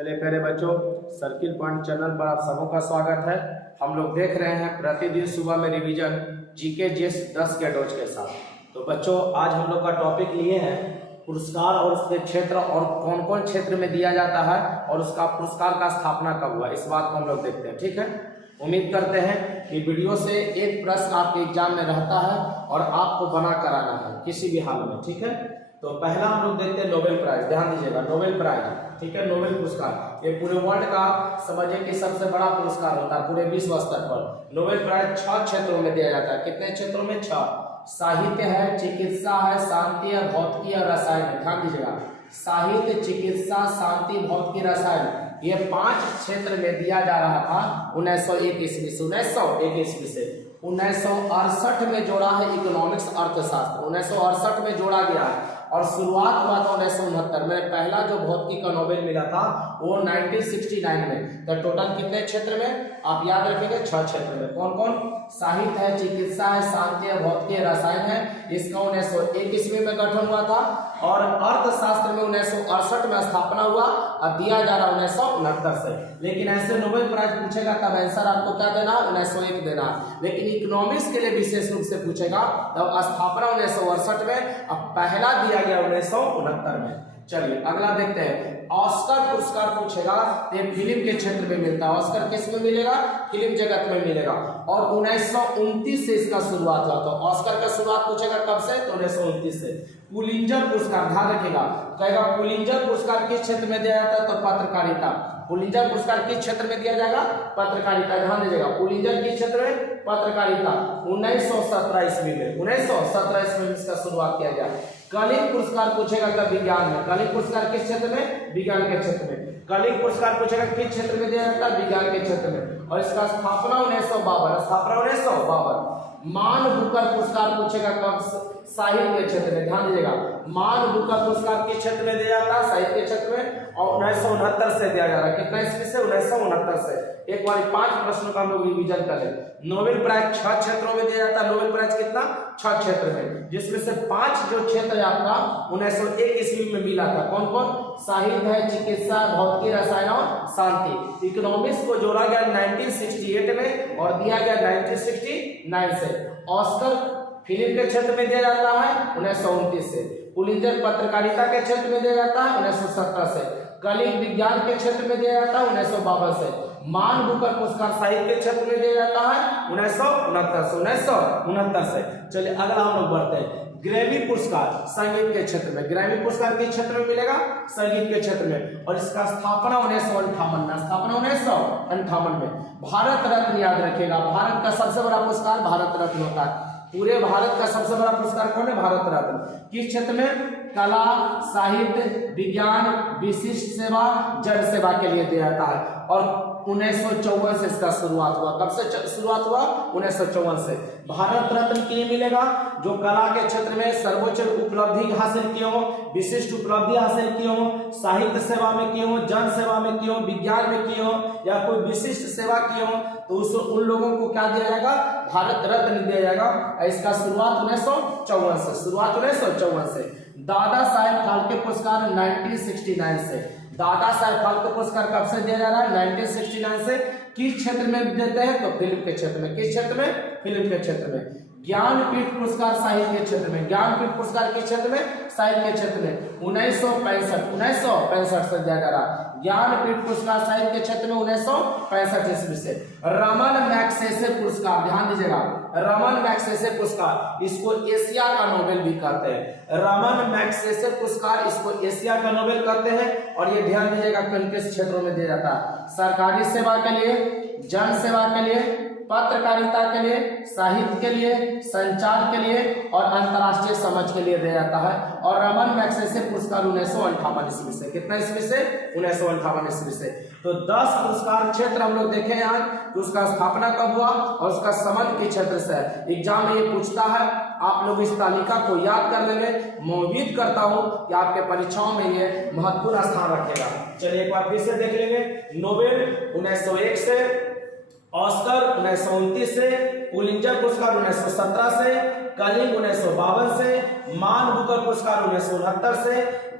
चलिए प्यारे बच्चों, सर्किल पॉइंट चैनल पर आप सबों का स्वागत है। हम लोग देख रहे हैं प्रतिदिन सुबह में रिवीजन जीके जीएस 10 के डोज के साथ। तो बच्चों, आज हम लोग का टॉपिक लिए हैं पुरस्कार और उसके क्षेत्र और कौन कौन क्षेत्र में दिया जाता है और उसका पुरस्कार का स्थापना कब हुआ, इस बात को हम लोग देखते हैं। ठीक है, उम्मीद करते हैं कि वीडियो से एक प्रश्न आपके एग्जाम में रहता है और आपको बना कराना है किसी भी हाल में। ठीक है, तो पहला हम लोग देखते हैं नोबेल प्राइज। ध्यान दीजिएगा, नोबेल प्राइज, ठीक है, नोबेल पुरस्कार ये पूरे वर्ल्ड का समझिए कि सबसे बड़ा पुरस्कार होता है पूरे विश्व स्तर पर। नोबेल प्राइज 6 क्षेत्रों में दिया जाता है। कितने क्षेत्रों में? 6। साहित्य है, चिकित्सा है, शांति है, भौतिकी और रसायन है। ध्यान दीजिएगा, साहित्य, चिकित्सा, शांति, भौतिकी, रसायन, ये 5 क्षेत्र में दिया जा रहा था 1901 ईस्वी से। 1901 ईस्वी से 1968 में जोड़ा है इकोनॉमिक्स अर्थशास्त्र, 1968 में जोड़ा गया है और शुरुआत हुआ था 1969 में। पहला जो भौतिकी का नोबेल मिला था वो 1969 में। तो टोटल कितने क्षेत्र में आप याद रखेंगे? 6 क्षेत्र में। कौन कौन? साहित्य है, चिकित्सा है, शांति है, भौतिकी है, रसायन है। इसका 1901 ईस्वी में गठन हुआ था और अर्थशास्त्र में 1968 में स्थापना हुआ और दिया जा रहा 1969 से। लेकिन ऐसे नोबेल प्राइज पूछेगा तब आंसर आपको क्या देना है? 1901 देना है। लेकिन इकोनॉमिक्स के लिए विशेष रूप से पूछेगा तब स्थापना 1968 में, अब पहला दिया गया 1969 में। चलिए अगला देखते हैं। ऑस्कर पुरस्कार पूछेगा, ये फिल्म के क्षेत्र में मिलता है। ऑस्कर किस में मिलेगा? फिल्म जगत में मिलेगा और 1929 से इसका शुरुआत हुआ। तो ऑस्कर का शुरुआत पूछेगा कब से? तो 1929 से। पुलिंजर पुरस्कार, ध्यान रखिएगा, कहेगा पुलिंजर पुरस्कार किस क्षेत्र में दिया जाता है? तो पत्रकारिता। पुलिंजर पुरस्कार किस क्षेत्र में दिया जाएगा? पत्रकारिता। ध्यान दीजिएगा, पुलिंजर किस क्षेत्र में? पत्रकारिता। 1917 ईस्वी में, 1917 ईस्वी में इसका शुरुआत किया गया। कलिंग पुरस्कार पूछेगा कब? विज्ञान में। कलिंग पुरस्कार किस क्षेत्र में? विज्ञान के क्षेत्र में। कलिंग पुरस्कार पूछेगा किस क्षेत्र में दिया जाता है? विज्ञान के क्षेत्र में। और इसका स्थापना 1952, स्थापना 1952। मान बुकर पुरस्कार पूछेगा कब? साहित्य के क्षेत्र में। ध्यान दीजिएगा, मान बुकर पुरस्कार किस क्षेत्र में दिया जाता है? साहित्य के क्षेत्र में और 1969 से दिया जा रहा है। कितना ईस्वी से? 1969 से। एक बार 5 प्रश्नों का हम लोग रिवीजन करें। नोबेल प्राइज 6 क्षेत्रों में दिया जाता है। नोबेल प्राइज कितना? 6 क्षेत्र में, जिसमें से 5 जो क्षेत्र है आपका 1901 ईस्वी में मिला था। कौन कौन? साहित्य है, चिकित्सा, भौतिकी, रसायन और शांति। इकोनॉमिक्स को जोड़ा गया 1968 में और दिया गया 1969 से। ऑस्कर फिल्म के क्षेत्र में दिया जाता है 1929 से। पुलिंजर पत्रकारिता के क्षेत्र में दिया जाता है 1917 से। कलिंग विज्ञान के क्षेत्र में दिया जाता है 1952 से। मान बुकर पुरस्कार साहित्य के क्षेत्र में दिया जाता है 1969 से। चलिए अगला हम लोग बढ़ते हैं। ग्रैमी पुरस्कार संगीत के क्षेत्र में। ग्रैमी पुरस्कार किस क्षेत्र में मिलेगा? संगीत के क्षेत्र में। और इसका स्थापना 1958 में, स्थापना 1958 में। भारत रत्न याद रखिएगा, भारत का सबसे बड़ा पुरस्कार भारत रत्न होता है। पूरे भारत का सबसे बड़ा पुरस्कार कौन है? भारत रत्न। किस क्षेत्र में? कला, साहित्य, विज्ञान, विशिष्ट सेवा, जन सेवा के लिए दिया जाता है। और 1954 से इसका शुरुआत हुआ। कब से शुरुआत हुआ? 1954 से। भारत रत्न के लिए मिलेगा जो कला के क्षेत्र में सर्वोच्च उपलब्धि हासिल किए हो, विशिष्ट उपलब्धि हासिल किए हो, साहित्य सेवा में किए हो, जन सेवा में किए हो, विज्ञान में किए हो या कोई विशिष्ट सेवा किए हो, तो उन लोगों को क्या दिया जाएगा? भारत रत्न दिया जाएगा। इसका शुरुआत 1954 से, शुरुआत 1954 से। दादा साहेब फाल्के पुरस्कार 1969 से। दादा साहेब फाल्के पुरस्कार कब से दिया जा रहा है? 1969 से। किस क्षेत्र में देते हैं? तो फिल्म के क्षेत्र में। किस क्षेत्र में? फिल्म के क्षेत्र में। ज्ञानपीठ पुरस्कार साहित्य के क्षेत्र में। ज्ञानपीठ पुरस्कार किस क्षेत्र में? साहित्य के क्षेत्र में। 1965 से दिया जा रहा। ज्ञानपीठ पुरस्कार साहित्य के क्षेत्र में 1965 ईस्वी से। रमन मैग्सेसे पुरस्कार, ध्यान दीजिएगा, रमन मैग्सेसे पुरस्कार, इसको एशिया का नोबेल भी कहते हैं। रमन मैग्सेसे पुरस्कार इसको एशिया का नोबेल कहते हैं। और ये ध्यान दीजिएगा किस क्षेत्रों में दिया जाता है? सरकारी सेवा के लिए, जन सेवा के लिए, पत्रकारिता के लिए, साहित्य के लिए, संचार के लिए और अंतर्राष्ट्रीय समझ के लिए दिया जाता है। और रमन मैग्सेसे पुरस्कार 1958 ईस्वी से। कितना ईस्वी से? 1958 ईस्वी से। तो 10 पुरस्कार क्षेत्र हम लोग देखे यहाँ, तो उसका स्थापना कब हुआ और उसका संबंध किस क्षेत्र से है। एग्जाम में ये पूछता है, आप लोग इस तालिका को याद कर लेंगे। मैं उम्मीद करता हूँ कि आपके परीक्षाओं में ये महत्वपूर्ण स्थान रखेगा। चलिए एक बार फिर से देख लेंगे। नोबेल 1901 से, ऑस्कर 1929 से, पुलिंजर पुरस्कार 1917 से, कलिंग 1952 से, मान बुकर पुरस्कार 1969 से,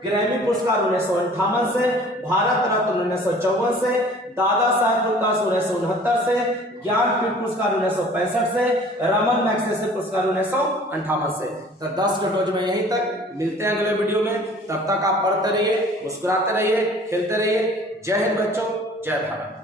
ग्रैमी पुरस्कार 1958 से, भारत रत्न 1954 से, दादा साहेब फाल्के 1969 से, ज्ञानपीठ पुरस्कार 1965 से, रमन मैग्सेसे पुरस्कार 1958 से। तो 10 के डोज में यहीं तक, मिलते हैं अगले वीडियो में। तब तक आप पढ़ते रहिए, मुस्कुराते रहिए, खेलते रहिए। जय हिंद बच्चों, जय भारत।